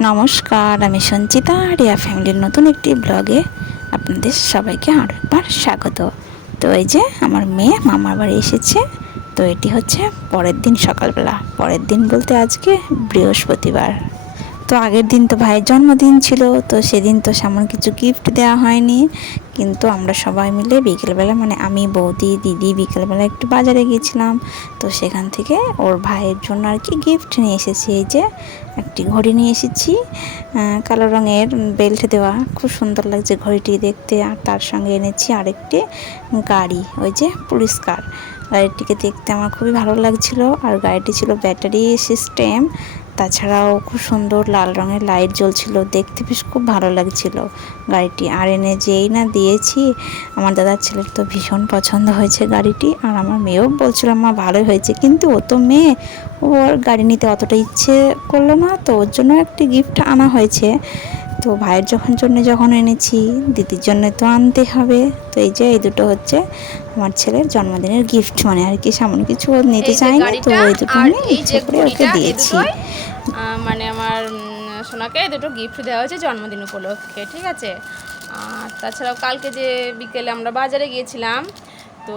নমস্কার, আমি সঞ্চিতা রিয়া ফ্যামিলির নতুন একটি ব্লগে আপনাদের সবাইকে আরও একবার স্বাগত। তো এই যে আমার মেয়ে মামার বাড়ি এসেছে। তো এটি হচ্ছে পরের দিন সকালবেলা, পরের দিন বলতে আজকে বৃহস্পতিবার। তো আগের দিন তো ভাইয়ের জন্মদিন ছিল, তো সেদিন তো সেমন কিছু গিফট দেওয়া হয়নি, কিন্তু আমরা সবাই মিলে বিকেলবেলা মানে আমি, বৌদি, দিদি বিকেলবেলা একটু বাজারে গিয়েছিলাম। তো সেখান থেকে ওর ভাইয়ের জন্য আর কি গিফট নিয়ে এসেছি। এই যে একটি ঘড়ি নিয়ে এসেছি, কালো রঙের বেল্ট দেওয়া, খুব সুন্দর লাগছে ঘড়িটি দেখতে। আর তার সঙ্গে এনেছি আরেকটি গাড়ি, ওই যে পুলিশ কার। গাড়িটিকে দেখতে আমার খুবই ভালো লাগছিল, আর গাড়িটি ছিল ব্যাটারি সিস্টেম। তাছাড়াও খুব সুন্দর লাল রঙের লাইট জ্বলছিল, দেখতে বেশ খুব ভালো লাগছিল গাড়িটি। আর এনে যেই না দিয়েছি, আমার দাদার ছেলের তো ভীষণ পছন্দ হয়েছে গাড়িটি। আর আমার মেয়েও বলছিল মা ভালোই হয়েছে, কিন্তু ও তো মেয়ে, ওর গাড়ি নিতে অতটা ইচ্ছে করলো না, তো ওর জন্য একটি গিফট আনা হয়েছে। তো ভাইয়ের যখন এনেছি, দিদির জন্য তো আনতে হবে। তো এই যে এই দুটো হচ্ছে আমার ছেলের জন্মদিনের গিফট, মানে আর কি সামন কিছু ও নিতে চায়নি, তো ওই দুটো আমি ইচ্ছে করে ওকে দিয়েছি। মানে আমার সোনাকে দুটো গিফট দেওয়া হয়েছে জন্মদিন উপলক্ষে, ঠিক আছে। আর তাছাড়াও কালকে যে বিকেলে আমরা বাজারে গিয়েছিলাম, তো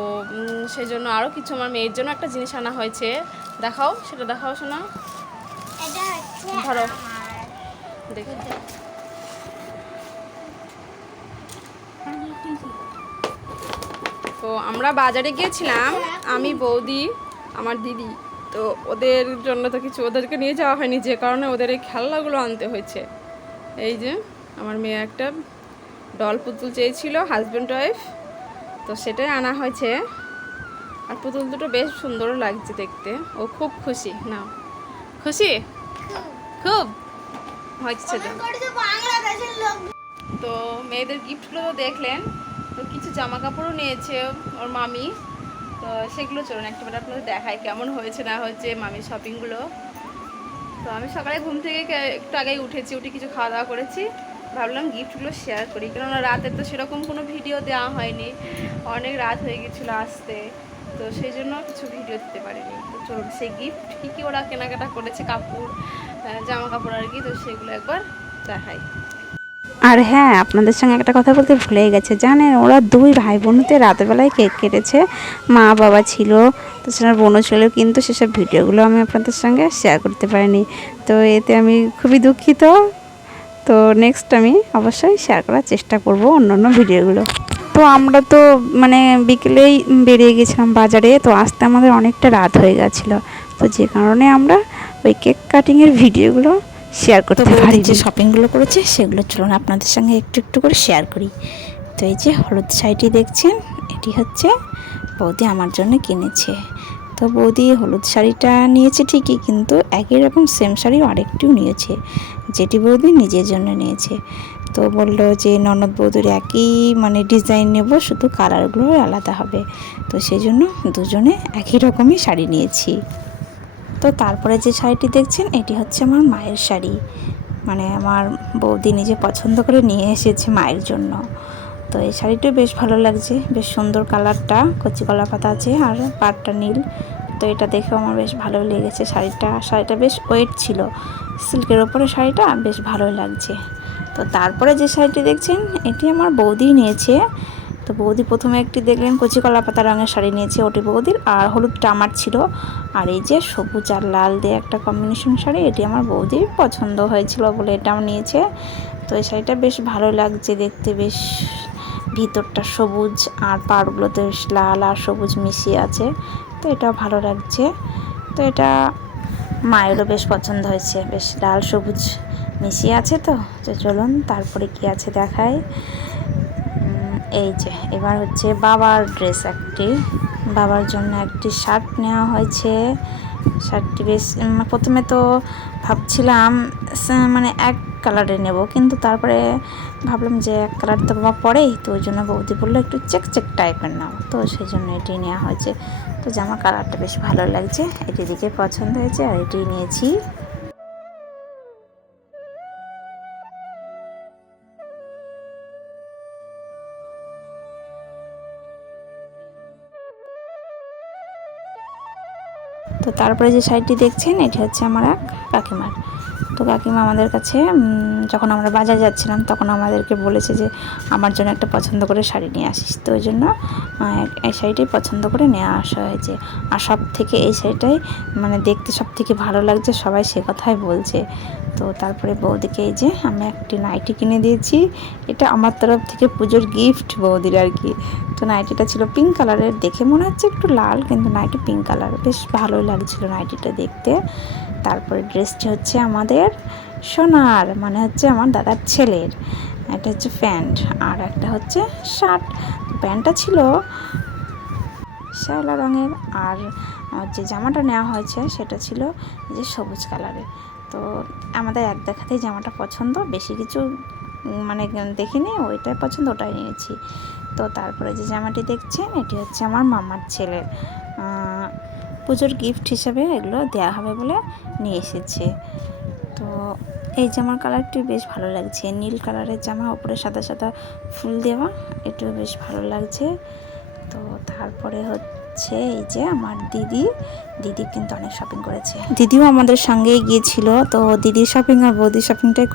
সেই জন্য আরও কিছু আমার মেয়ের জন্য একটা জিনিস আনা হয়েছে। দেখাও, সেটা দেখাও শোনা, ধরো দেখি। তো আমরা বাজারে গিয়েছিলাম, আমি, বৌদি, আমার দিদি। তো ওদের জন্য তো কিছু ওদেরকে নিয়ে যাওয়া হয়নি, যে কারণে ওদের এই খেলনাগুলো আনতে হয়েছে। এই যে আমার মেয়ে একটা ডল পুতুল চেয়েছিল, হাজব্যান্ড ওয়াইফ, তো সেটাই আনা হয়েছে। আর পুতুল দুটো বেশ সুন্দর লাগছে দেখতে, ও খুব খুশি। না খুশি, খুব হচ্ছে। তো মেয়েদের গিফটগুলো তো দেখলেন, তো কিছু জামা কাপড়ও নিয়েছে ওর মামি। তো সেগুলো চলুন একটুবার আপনাদের দেখায় কেমন হয়েছে না হয়েছে মামির শপিংগুলো। তো আমি সকালে ঘুম থেকে একটু আগেই উঠেছি, উঠে কিছু খাওয়া দাওয়া করেছি, ভাবলাম গিফটগুলো শেয়ার করি, কেননা রাতে তো সেরকম কোনো ভিডিও দেওয়া হয়নি, অনেক রাত হয়ে গেছিলো আসতে, তো সেই জন্য কিছু ভিডিও দিতে পারিনি। তো চলুন সেই গিফট কী কী ওরা কেনাকাটা করেছে, কাপড়, জামা কাপড় আর কি, তো সেগুলো একবার দেখাই। আর হ্যাঁ, আপনাদের সঙ্গে একটা কথা বলতে ভুলে গেছে, জানেন ওরা দুই ভাই বোনতে রাতেরবেলায় কেক কেটেছে, মা বাবা ছিল, তাছাড়া বোনও ছিল, কিন্তু সেসব ভিডিওগুলো আমি আপনাদের সঙ্গে শেয়ার করতে পারিনি। তো এতে আমি খুবই দুঃখিত। তো নেক্সট আমি অবশ্যই শেয়ার করার চেষ্টা করব অন্য ভিডিওগুলো। তো আমরা তো মানে বিকেলেই বেরিয়ে গেছিলাম বাজারে, তো আসতে আমাদের অনেকটা রাত হয়ে গেছিলো, তো যে কারণে আমরা ওই কেক কাটিংয়ের ভিডিওগুলো শেয়ার করতে পারি। যে শপিংগুলো করেছে সেগুলো চলুন আপনাদের সঙ্গে একটু একটু করে শেয়ার করি। তো এই যে হলুদ শাড়িটি দেখছেন, এটি হচ্ছে বৌদি আমার জন্য কিনেছে। তো বৌদি হলুদ শাড়িটা নিয়েছে ঠিকই, কিন্তু একই রকম সেম শাড়ি আরেকটিও নিয়েছে, যেটি বৌদি নিজের জন্য নিয়েছে। তো বললো যে ননদ বৌদির একই মানে ডিজাইন নেব, শুধু কালারগুলো আলাদা হবে। তো সেই জন্য দুজনে একই রকমই শাড়ি নিয়েছি। তো তারপরে যে শাড়িটি দেখছেন, এটি হচ্ছে আমার মায়ের শাড়ি, মানে আমার বৌদি নিজে পছন্দ করে নিয়ে এসেছে মায়ের জন্য। তো এই শাড়িটা বেশ ভালো লাগছে, বেশ সুন্দর কালারটা, কচি কলা পাতা আছে আর পাড়টা নীল। তো এটা দেখেও আমার বেশ ভালো লেগেছে শাড়িটা বেশ ওয়েট ছিল, সিল্কের ওপরে শাড়িটা বেশ ভালো লাগছে। তো তারপরে যে শাড়িটি দেখছেন, এটি আমার বৌদি নিয়েছে। তো বৌদি প্রথমে একটি দেখলেন কচি কলা পাতা রঙের শাড়ি নিয়েছে, ওটি বৌদির, আর হলুদটা আমার ছিল। আর এই যে সবুজ আর লাল দিয়ে একটা কম্বিনেশন শাড়ি, এটি আমার বৌদির পছন্দ হয়েছিল বলে এটাও নিয়েছে। তো এই শাড়িটা বেশ ভালো লাগছে দেখতে, বেশ ভিতরটা সবুজ আর পাড়গুলোতে বেশ লাল আর সবুজ মিশিয়ে আছে, তো এটাও ভালো লাগছে। তো এটা মায়েরও বেশ পছন্দ হয়েছে, বেশ লাল সবুজ মিশিয়ে আছে। তো চলুন তারপরে কি আছে দেখায়। এই যে এবার হচ্ছে বাবার ড্রেস, বাবার জন্য একটি শার্ট নেওয়া হয়েছে। শার্টটি বেশ প্রথমে তো ভাবছিলাম মানে এক কালারে নেব, কিন্তু তারপরে ভাবলাম যে এক কালার তো বাবা পরেই, তো ওই জন্য বৌদি বললো একটু চেক টাইপের নাও, তো সেই জন্য এটি নেওয়া হয়েছে। তো জামা কালারটা বেশ ভালো লাগছে, এটি দিকে পছন্দ হয়েছে আর এটি নিয়েছি। তো তারপরে যে শাড়িটি দেখছেন, এটি হচ্ছে আমার এক কাকিমার। তো কাকিমা আমাদের কাছে যখন আমরা বাজার যাচ্ছিলাম তখন আমাদেরকে বলেছে যে আমার জন্য একটা পছন্দ করে শাড়ি নিয়ে আসিস, তো ওই জন্য এই শাড়িটাই পছন্দ করে নিয়ে আসা হয়েছে। আর সব থেকে এই শাড়িটাই মানে দেখতে সব থেকে ভালো লাগছে, সবাই সে কথাই বলছে। তো তারপরে বৌদিকে এই যে আমি একটি নাইটি কিনে দিয়েছি, এটা আমার তরফ থেকে পুজোর গিফট বৌদির আর কি। তো নাইটিটা ছিল পিঙ্ক কালারের, দেখে মনে হচ্ছে একটু লাল কিন্তু নাইটি পিঙ্ক কালার, বেশ ভালোই লাগছিল নাইটিটা দেখতে। তারপরে ড্রেসটি হচ্ছে আমাদের সোনার, মানে হচ্ছে আমার দাদার ছেলের। এটা হচ্ছে প্যান্ট আর একটা হচ্ছে শার্ট। প্যান্টটা ছিল শ্যাওলা রঙের আর যে জামাটা নেওয়া হয়েছে সেটা ছিল যে সবুজ কালারের। তো আমাদের এক দেখাতেই জামাটা পছন্দ, বেশি কিছু মানে দেখিনি, ওইটাই পছন্দ ওটাই নিয়েছি। তো তারপরে যে জামাটি দেখছেন এটি হচ্ছে আমার মামার ছেলের, পুজোর গিফট হিসেবে এগুলো দেওয়া হবে বলে নিয়ে এসেছে। তো এই জামার কালারটি বেশ ভালো লাগছে, নীল কালারের জামা, উপরে সাদা সাদা ফুল দেওয়া, এটাও বেশ ভালো লাগছে। তো তারপরে হচ্ছে এই যে আমার দিদি কিন্তু অনেক শপিং করেছে, দিদিও আমাদের সঙ্গেই গিয়েছিল। তো দিদির শপিং আর বৌদির শপিংটাই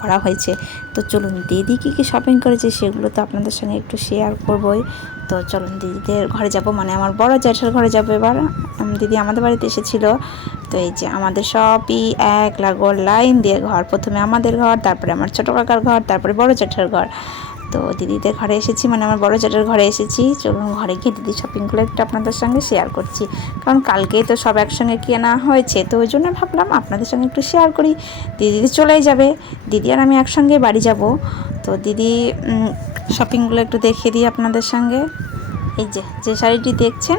করা হয়েছে। তো চলুন দিদি কী কী শপিং করেছে সেগুলো তো আপনাদের সঙ্গে একটু শেয়ার করবই। তো চলুন দিদিদের ঘরে যাব, মানে আমার বড় জ্যাঠার ঘরে যাবো এবার। দিদি আমাদের বাড়িতে এসেছিল। তো এই যে আমাদের সবই এক লাগোর লাইন দিয়ে ঘর, প্রথমে আমাদের ঘর, তারপরে আমার ছোটো কাকার ঘর, তারপরে বড় জ্যাঠার ঘর। তো দিদিদের ঘরে এসেছি, মানে আমার বড় জ্যাঠার ঘরে এসেছি। চলুন ঘরে গিয়ে দিদির শপিংগুলো একটু আপনাদের সঙ্গে শেয়ার করছি, কারণ কালকেই তো সব একসঙ্গে কেনা হয়েছে, তো ওই জন্য ভাবলাম আপনাদের সঙ্গে একটু শেয়ার করি। দিদি চলেই যাবে, দিদি আর আমি একসঙ্গে বাড়ি যাব। তো দিদি শপিংগুলো একটু দেখিয়ে দিই আপনাদের সঙ্গে। এই যে শাড়িটি দেখছেন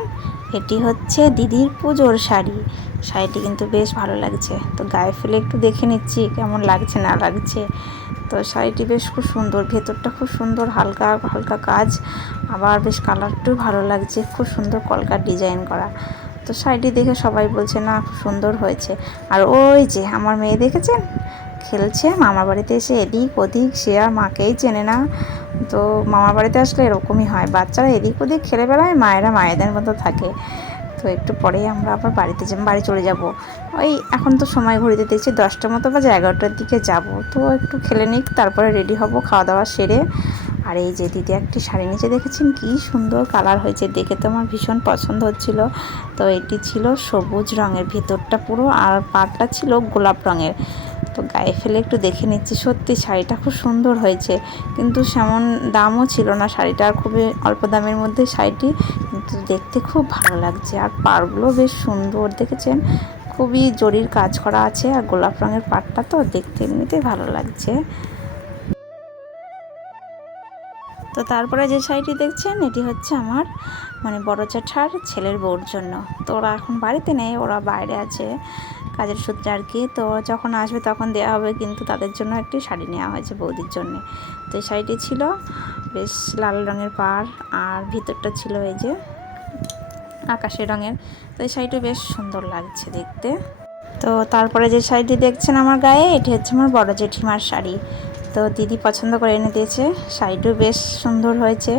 এটি হচ্ছে দিদির পুজোর শাড়ি। শাড়িটি কিন্তু বেশ ভালো লাগছে, তো গায়ে ফেলে একটু দেখে নিচ্ছি কেমন লাগছে না লাগছে। তো শাড়িটি বেশ খুব সুন্দর, ভেতরটা খুব সুন্দর, হালকা হালকা কাজ, আবার বেশ কালারটাও ভালো লাগছে, খুব সুন্দর কলকার ডিজাইন করা। তো শাড়িটি দেখে সবাই বলছে না খুব সুন্দর হয়েছে। আর ওই যে আমার মেয়ে দেখেছেন খেলছে, মামার বাড়িতে এসে এদিক ওদিক, সে আর মাকেই চেনে না। তো মামার বাড়িতে আসলে এরকমই হয়, বাচ্চারা এদিক ওদিক খেলে বেড়ায়, মায়েরা মায়েদের মতো থাকে। তো একটু পরেই আমরা আবার বাড়ি চলে যাব। ওই এখন তো সময় ঘড়িতে দেখছি 10টার মতো বাজে, 11টার দিকে যাব। তো একটু খেলে নিক, তারপরে রেডি হব খাওয়া দাওয়া সেরে। আর এই যে দিদি একটি শাড়ি নিচে দেখেছেন কি সুন্দর কালার হয়েছে, দেখে তো আমার ভীষণ পছন্দ হচ্ছিল। তো এটি ছিল সবুজ রঙের, ভেতরটা পুরো, আর পাড়টা ছিল গোলাপ রঙের। তো গায়ে ফেলে একটু দেখে নিচ্ছি, সত্যি শাড়িটা খুব সুন্দর হয়েছে, কিন্তু সেমন দামও ছিল না শাড়িটা, আর খুবই অল্প দামের মধ্যে শাড়িটি, কিন্তু দেখতে খুব ভালো লাগছে। আর পাড়গুলো বেশ সুন্দর দেখেছেন, খুবই জরির কাজ করা আছে, আর গোলাপ রঙের পাড়টা তো দেখতে এমনিতেই ভালো লাগছে। তো তারপরে যে শাড়িটি দেখছেন এটি হচ্ছে আমার মানে বড় জ্যাঠার ছেলের বউর জন্য। তো ওরা এখন বাড়িতে নেই, ওরা বাইরে আছে কাজের সূত্রে আর কি। তো যখন আসবে তখন দেওয়া হবে, কিন্তু তাদের জন্য একটি শাড়ি নেওয়া হয়েছে বৌদির জন্যে। তো এই শাড়িটি ছিল বেশ লাল রঙের পাড়, আর ভিতরটা ছিল এই যে আকাশি রঙের। তো এই শাড়িটা বেশ সুন্দর লাগছে দেখতে। তো তারপরে যে শাড়িটি দেখছেন আমার গায়ে, এটি হচ্ছে আমার বড় জেঠিমার শাড়ি। তো দিদি পছন্দ করে এনে দিয়েছে, শাড়িটিও বেশ সুন্দর হয়েছে।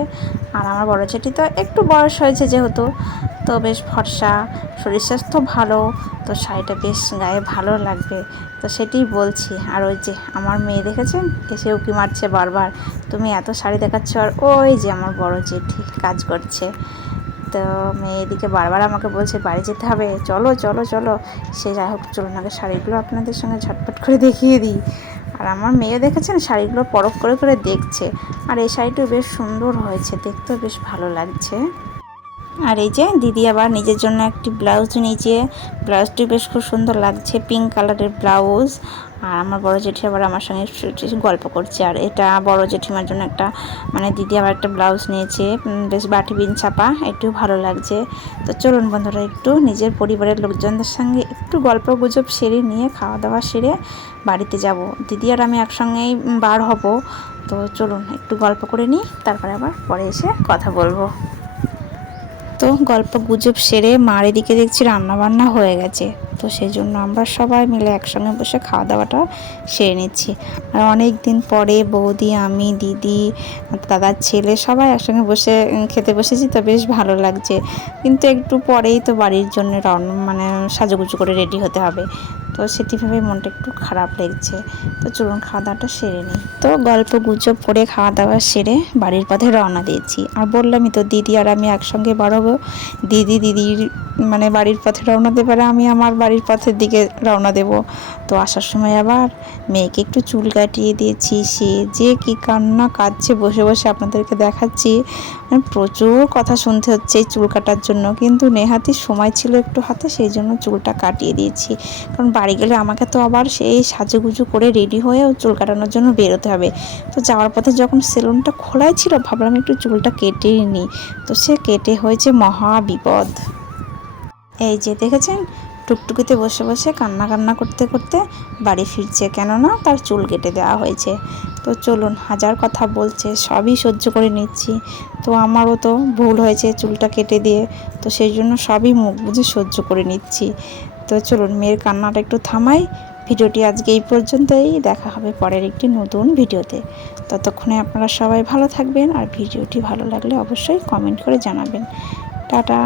আর আমার বড় জেঠি তো একটু বয়স হয়েছে যেহেতু, তো বেশ ফর্সা, শরীর স্বাস্থ্য ভালো, তো শাড়িটা বেশ গায়ে ভালো লাগবে, তো সেটিই বলছি। আর ওই যে আমার মেয়ে দেখেছেন এসে উকি মারছে বারবার, তুমি এত শাড়ি দেখাচ্ছ, আর ওই যে আমার বড় জেঠি কাজ করছে। তো মেয়ে এদিকে বারবার আমাকে বলছে বাড়ি যেতে হবে, চলো চলো চলো। সে যাই হোক, চলুন আগে শাড়িগুলো আপনাদের সঙ্গে ঝটপট করে দেখিয়ে দিই। আর আমার মেয়ে দেখেছেন শাড়িগুলো পরখ করে করে দেখছে, আর এই শাড়িটাও বেশ সুন্দর হয়েছে, দেখতেও বেশ ভালো লাগছে। আর এই যে দিদি আবার নিজের জন্য একটি ব্লাউজ নিয়েছে, ব্লাউজটি বেশ খুব সুন্দর লাগছে, পিঙ্ক কালারের ব্লাউজ। আর আমার বড় জেঠি আবার আমার সঙ্গে গল্প করছে। আর এটা বড় জেঠিমার জন্য একটা মানে দিদি আবার একটা ব্লাউজ নিয়েছে, বেশ বাটি বিন ছাপা, এটিও ভালো লাগছে। তো চলুন বন্ধুরা একটু নিজের পরিবারের লোকজনদের সঙ্গে একটু গল্প গুজব সেরে নিয়ে খাওয়া দাওয়া সেরে বাড়িতে যাব। দিদি আর আমি একসঙ্গেই বার হব। তো চলুন একটু গল্প করে নিই, তারপরে আবার পরে এসে কথা বলবো। তো গল্প গুজব সেরে মার এদিকে দেখছি রান্নাবান্না হয়ে গেছে, তো সেই জন্য আমরা সবাই মিলে একসঙ্গে বসে খাওয়া দাওয়াটা সেরে নিচ্ছি। আর অনেক দিন পরে বৌদি, আমি, দিদি, দাদার ছেলে সবাই একসঙ্গে বসে খেতে বসেছি, তো বেশ ভালো লাগছে। কিন্তু একটু পরেই তো বাড়ির জন্য মানে সাজুগুজু করে রেডি হতে হবে। তো সেটি ভেবে মনটা একটু খারাপ লাগছে। তো চলুন খাওয়া দাওয়াটা সেরে নিই। তো গল্প গুজব করে খাওয়া দাওয়া সেরে বাড়ির পথে রওনা দিয়েছি। আর বললামই তো দিদি আর আমি একসঙ্গে বাড়াবো। দিদির মানে বাড়ির পথে রওনা দেবার, আমি আমার বাড়ির পথের দিকে রওনা দেব। তো আসার সময় আবার মেয়েকে একটু চুল কাটিয়ে দিয়েছি। সে যে কি কান্না কাঁদছে, বসে বসে আপনাদেরকে দেখাচ্ছি। প্রচুর কথা শুনতে হচ্ছে এই চুল কাটার জন্য, কিন্তু নেহাতি সময় ছিল একটু হাতে, সেই জন্য চুলটা কাটিয়ে দিয়েছি। কারণ বাড়ি গেলে আমাকে তো আবার সেই সাজুগুজু করে রেডি হয়েও চুল কাটানোর জন্য বেরোতে হবে। তো যাওয়ার পথে যখন সেলুনটা খোলাই ছিল, ভাবলাম একটু চুলটা কেটেই নিই। তো সে কেটে হয়েছে মহা বিপদ। এই যে দেখেছেন, টুকটুকিতে বসে বসে কান্না করতে করতে বাড়ি ফিরছে, কেননা তার চুল কেটে দেওয়া হয়েছে। তো চলুন, হাজার কথা বলছে, সবই সহ্য করে নিচ্ছি। তো আমারও তো ভুল হয়েছে চুলটা কেটে দিয়ে, তো সেই জন্য সবই মুখ বুজে সহ্য করে নিচ্ছি। তো চলুন, মেয়ের কান্নাটা একটু থামাই। ভিডিওটি আজকে এই পর্যন্তই, দেখা হবে পরের একটি নতুন ভিডিওতে। ততক্ষণে আপনারা সবাই ভালো থাকবেন, আর ভিডিওটি ভালো লাগলে অবশ্যই কমেন্ট করে জানাবেন। টাটা।